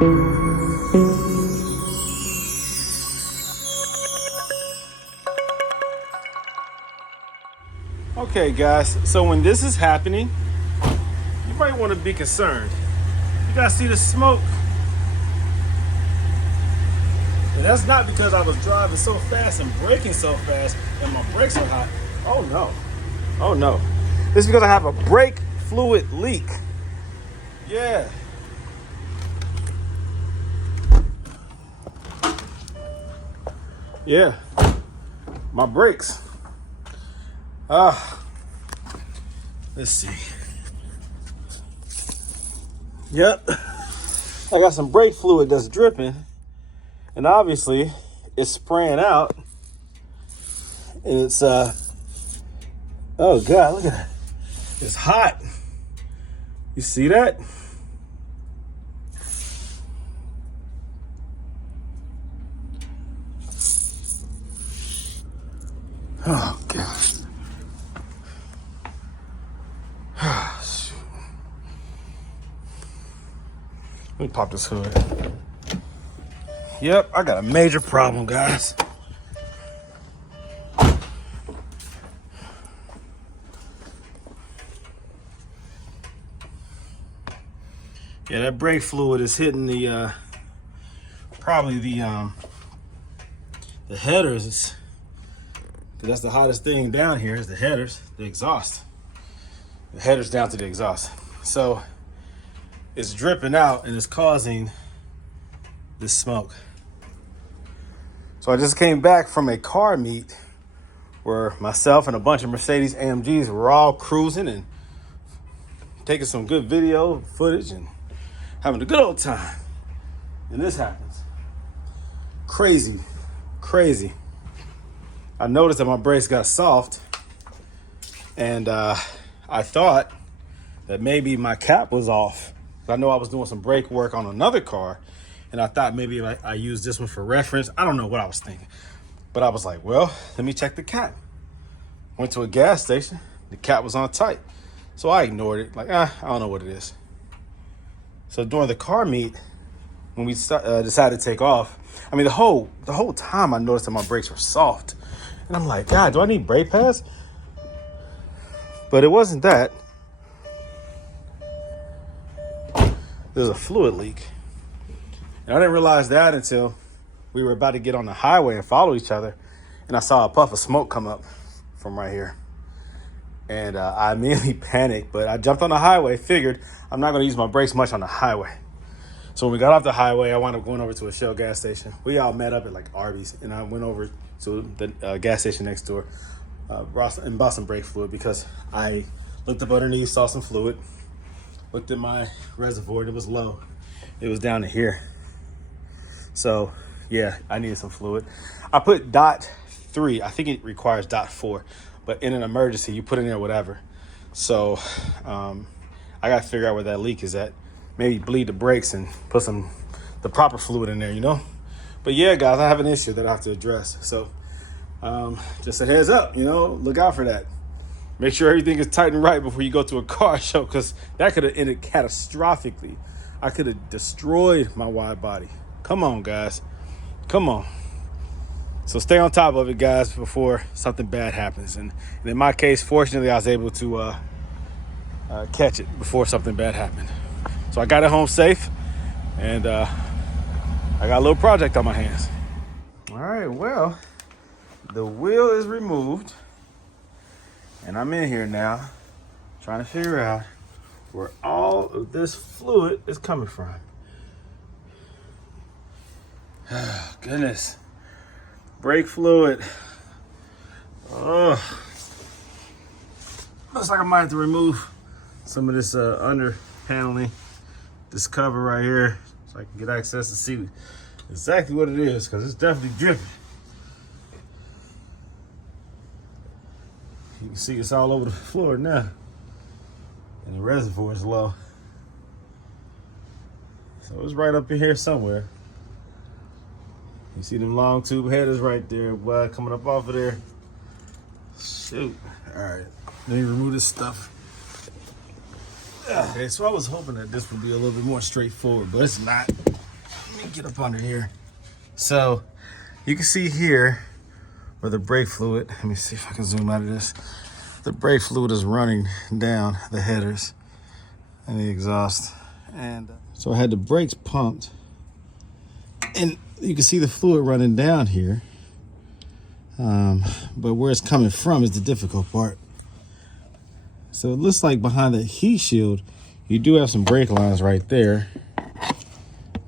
Okay guys, so when this is happening, you might want to be concerned. You guys see the smoke? And that's not because I was driving so fast and braking so fast and my brakes are hot. Oh no. Oh no. This is because I have a brake fluid leak. Yeah. Yeah. My brakes. Let's see. Yep. I got some brake fluid that's dripping. And obviously it's spraying out. And it's oh God, look at that. It's hot. You see that? Oh gosh. Shoot. Let me pop this hood. Yep, I got a major problem, guys. Yeah, that brake fluid is hitting the probably the headers. That's the hottest thing down here is the headers, the exhaust. The headers down to the exhaust. So it's dripping out and it's causing this smoke. So I just came back from a car meet where myself and a bunch of Mercedes AMGs were all cruising and taking some good video footage and having a good old time. And this happens. Crazy, crazy. I noticed that my brakes got soft and I thought that maybe my cap was off. I know I was doing some brake work on another car and I thought maybe I used this one for reference. I don't know what I was thinking, but I was like, well, let me check the cap. Went to a gas station, the cap was on tight. So I ignored it, like, I don't know what it is. So during the car meet, when we decided to take off, I mean, the whole time I noticed that my brakes were soft. And I'm like, God, do I need brake pads? But it wasn't that. There's a fluid leak. And I didn't realize that until we were about to get on the highway and follow each other. And I saw a puff of smoke come up from right here. And I immediately panicked, but I jumped on the highway, figured I'm not going to use my brakes much on the highway. So when we got off the highway, I wound up going over to a Shell gas station. We all met up at like Arby's, and I went over to the gas station next door and bought some brake fluid because I looked up underneath, saw some fluid, looked at my reservoir, and it was low. It was down to here. So yeah, I needed some fluid. I put .3, I think it requires .4, but in an emergency, you put in there whatever. So I got to figure out where that leak is at. Maybe bleed the brakes and put the proper fluid in there, you know? But yeah, guys, I have an issue that I have to address. So just a heads up, you know, look out for that. Make sure everything is tight and right before you go to a car show, because that could have ended catastrophically. I could have destroyed my wide body. Come on, guys. Come on. So stay on top of it, guys, before something bad happens. And in my case, fortunately, I was able to catch it before something bad happened. So I got it home safe, and I got a little project on my hands. All right, well, the wheel is removed, and I'm in here now trying to figure out where all of this fluid is coming from. Oh, goodness. Brake fluid. Oh. Looks like I might have to remove some of this under paneling, this cover right here, so I can get access to see exactly what it is, because it's definitely dripping. You can see it's all over the floor now, and the reservoir is low. So it's right up in here somewhere. You see them long tube headers right there, boy, coming up off of there. Shoot. All right, let me remove this stuff. Okay, so I was hoping that this would be a little bit more straightforward, but it's not. Let me get up under here. So you can see here where the brake fluid, let me see if I can zoom out of this. The brake fluid is running down the headers and the exhaust. And so I had the brakes pumped, and you can see the fluid running down here. But where it's coming from is the difficult part. So it looks like behind the heat shield, you do have some brake lines right there.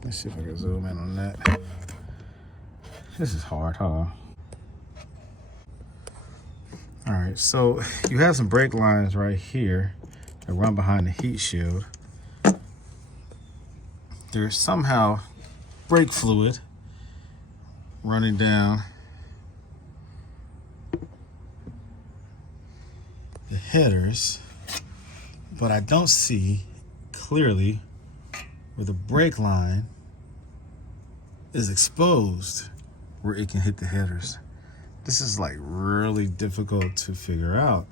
Let's see if I can zoom in on that. This is hard, huh? All right, so you have some brake lines right here that run behind the heat shield. There's somehow brake fluid running down the headers, but I don't see clearly where the brake line is exposed where it can hit the headers. This is like really difficult to figure out.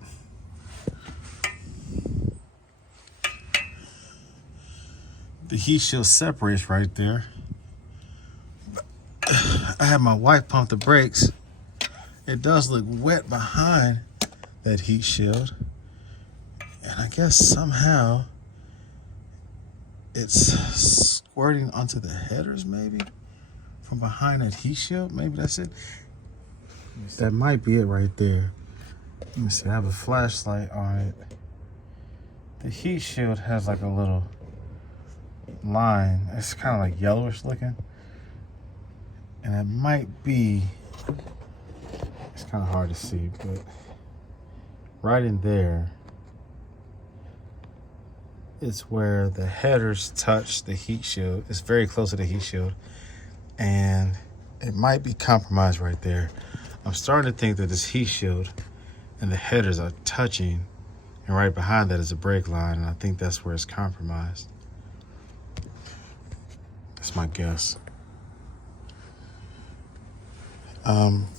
The heat shield separates right there. I had my wife pump the brakes. It does look wet behind that heat shield, and I guess somehow it's squirting onto the headers, maybe from behind that heat shield. Maybe that's it. That might be it right there. Let me see, I have a flashlight on it. The heat shield has like a little line. It's kind of like yellowish looking, and it might be, it's kind of hard to see, but right in there, it's where the headers touch the heat shield. It's very close to the heat shield, and it might be compromised right there. I'm starting to think that this heat shield and the headers are touching, and right behind that is a brake line, and I think that's where it's compromised. That's my guess.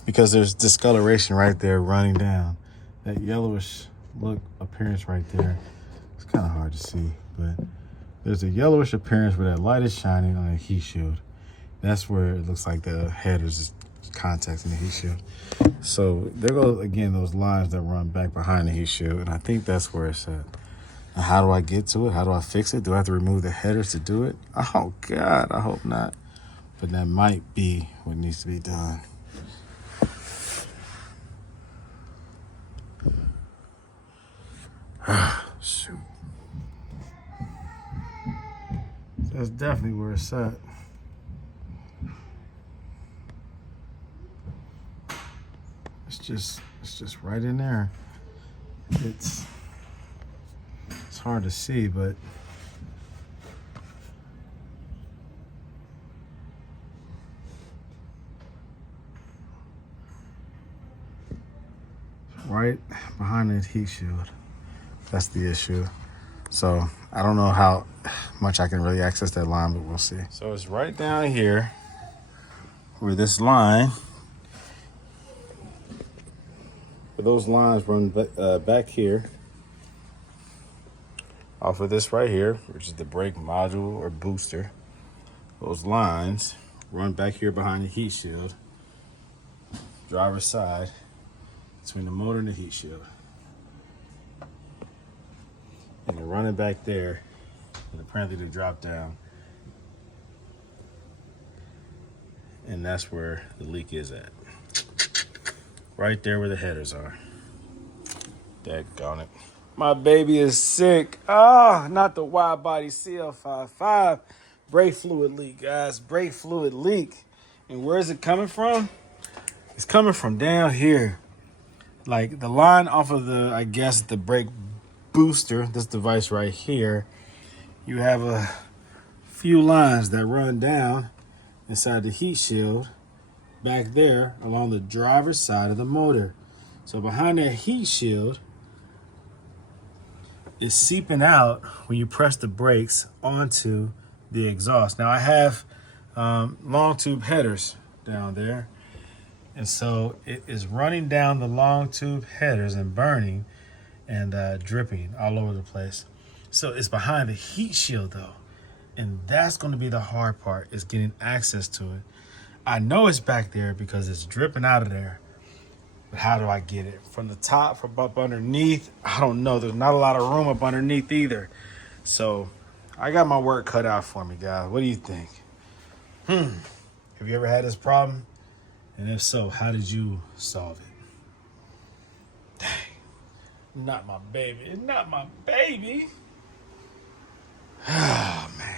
Because there's discoloration right there running down. That yellowish look appearance right there. It's kind of hard to see, but there's a yellowish appearance where that light is shining on a heat shield. That's where it looks like the headers is contacting the heat shield. So there go again those lines that run back behind the heat shield, and I think that's where it's at. Now, how do I get to it? How do I fix it? Do I have to remove the headers to do it? Oh God, I hope not. But that might be what needs to be done. Shoot. That's definitely where it's at. It's just right in there. It's hard to see, but right behind that heat shield. That's the issue. So I don't know how much I can really access that line, but we'll see. So it's right down here where this line, where those lines run back here off of this right here, which is the brake module or booster. Those lines run back here behind the heat shield, driver's side, between the motor and the heat shield. And they're running back there, and apparently they drop down. And that's where the leak is at. Right there where the headers are. Daggone it. My baby is sick. Not the wide body CL55. Brake fluid leak, guys. Brake fluid leak. And where is it coming from? It's coming from down here. Like the line off of the, I guess, the brake booster, this device right here. You have a few lines that run down inside the heat shield back there along the driver's side of the motor. So behind that heat shield, is seeping out when you press the brakes onto the exhaust. Now I have long tube headers down there, and so it is running down the long tube headers and burning and dripping all over the place. So it's behind the heat shield though. And that's going to be the hard part, is getting access to it. I know it's back there because it's dripping out of there. But how do I get it? From the top, from up underneath? I don't know. There's not a lot of room up underneath either. So I got my work cut out for me, guys. What do you think? Have you ever had this problem? And if so, how did you solve it? Dang. Not my baby. Not my baby. Oh, man.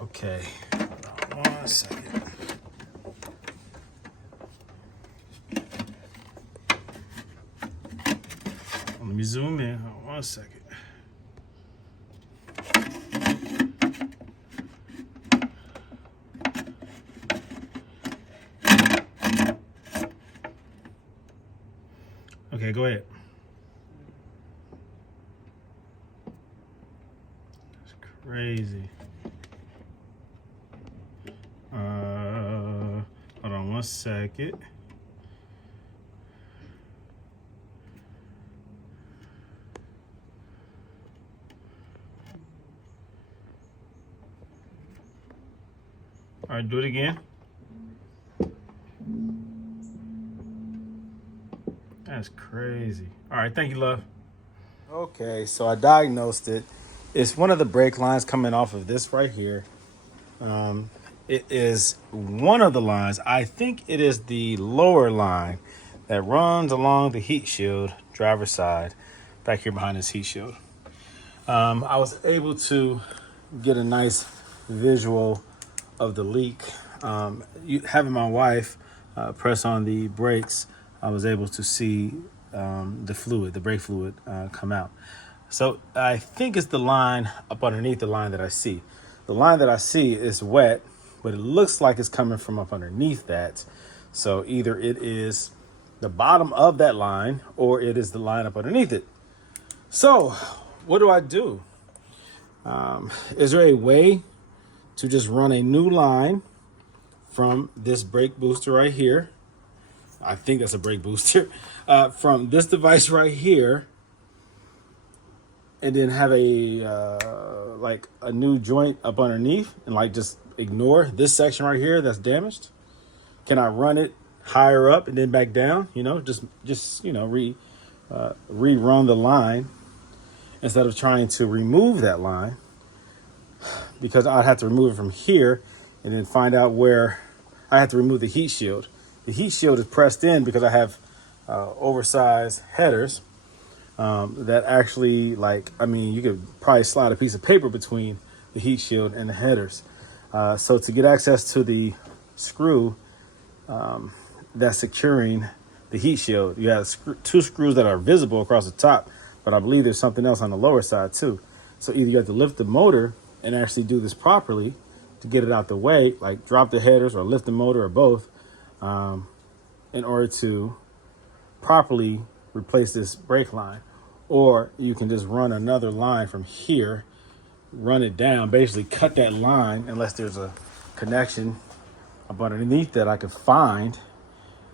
Okay. Hold on 1 second. Let me zoom in. Hold on 1 second. Okay, go ahead. That's crazy. Hold on 1 second. All right, do it again. That's crazy. All right, thank you, love. Okay, so I diagnosed it. It's one of the brake lines coming off of this right here. It is one of the lines. I think it is the lower line that runs along the heat shield, driver's side, back here behind this heat shield. I was able to get a nice visual of the leak. Having my wife press on the brakes, I was able to see the brake fluid come out. So I think it's the line up underneath the line that I see. The line that I see is wet, but it looks like it's coming from up underneath that. So either it is the bottom of that line or it is the line up underneath it. So what do I do? Is there a way to just run a new line from this brake booster right here? I think that's a brake booster. From this device right here, and then have a new joint up underneath, and like just ignore this section right here that's damaged? Can I run it higher up and then back down? Just rerun the line instead of trying to remove that line, because I'd have to remove it from here and then find out where I have to remove the heat shield. The heat shield is pressed in because I have oversized headers that actually, you could probably slide a piece of paper between the heat shield and the headers. So to get access to the screw that's securing the heat shield, you have two screws that are visible across the top, but I believe there's something else on the lower side too. So either you have to lift the motor and actually do this properly to get it out the way, like drop the headers or lift the motor or both, in order to properly replace this brake line. Or you can just run another line from here, run it down, basically cut that line, unless there's a connection up underneath that I could find,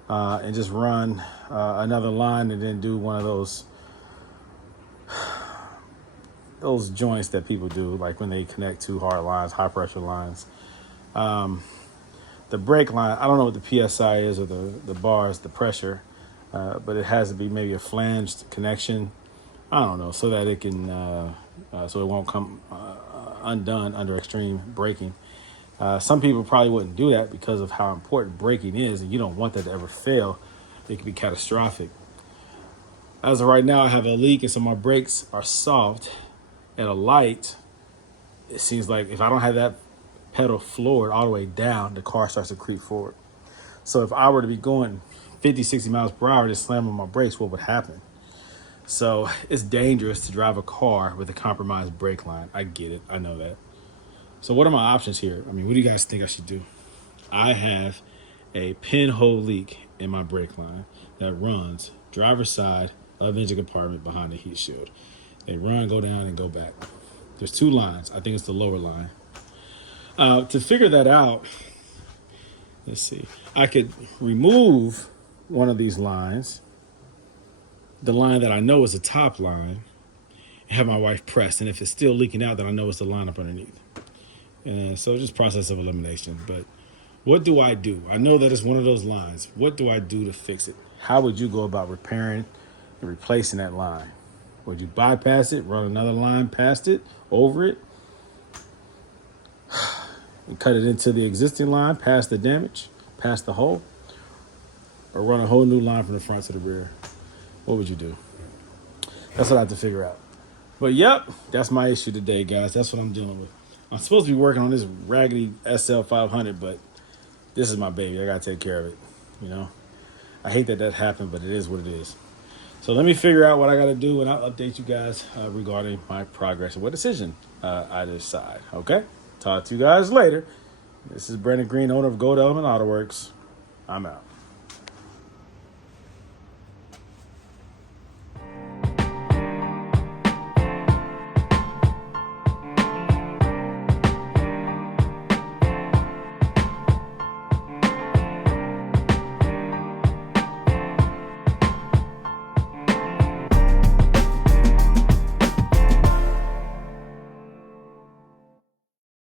and just run another line and then do one of those joints that people do, like when they connect two hard lines, high pressure lines. The brake line, I don't know what the PSI is or the bars, the pressure, but it has to be maybe a flanged connection. I don't know, so that it can, so it won't come undone under extreme braking. Some people probably wouldn't do that because of how important braking is, and you don't want that to ever fail. It could be catastrophic. As of right now, I have a leak, and so my brakes are soft. At a light, it seems like if I don't have that pedal floored all the way down, the car starts to creep forward. So if I were to be going 50, 60 miles per hour, just slamming my brakes, what would happen? So it's dangerous to drive a car with a compromised brake line. I get it. I know that. So what are my options here? I mean, what do you guys think I should do? I have a pinhole leak in my brake line that runs driver's side of engine compartment behind the heat shield. They run, go down, and go back. There's 2 lines. I think it's the lower line. To figure that out, let's see. I could remove one of these lines, the line that I know is the top line, and have my wife press. And if it's still leaking out, then I know it's the line up underneath. So just process of elimination. But what do I do? I know that it's one of those lines. What do I do to fix it? How would you go about repairing and replacing that line? Would you bypass it, run another line past it, over it, and cut it into the existing line, past the damage, past the hole, or run a whole new line from the front to the rear? What would you do? That's what I have to figure out. But yep, that's my issue today, guys. That's what I'm dealing with. I'm supposed to be working on this raggedy CL55, but this is my baby. I got to take care of it. You know, I hate that happened, but it is what it is. So let me figure out what I got to do, and I'll update you guys regarding my progress and what decision I decide. Okay? Talk to you guys later. This is Brandon Green, owner of Goldelementautoworks. I'm out.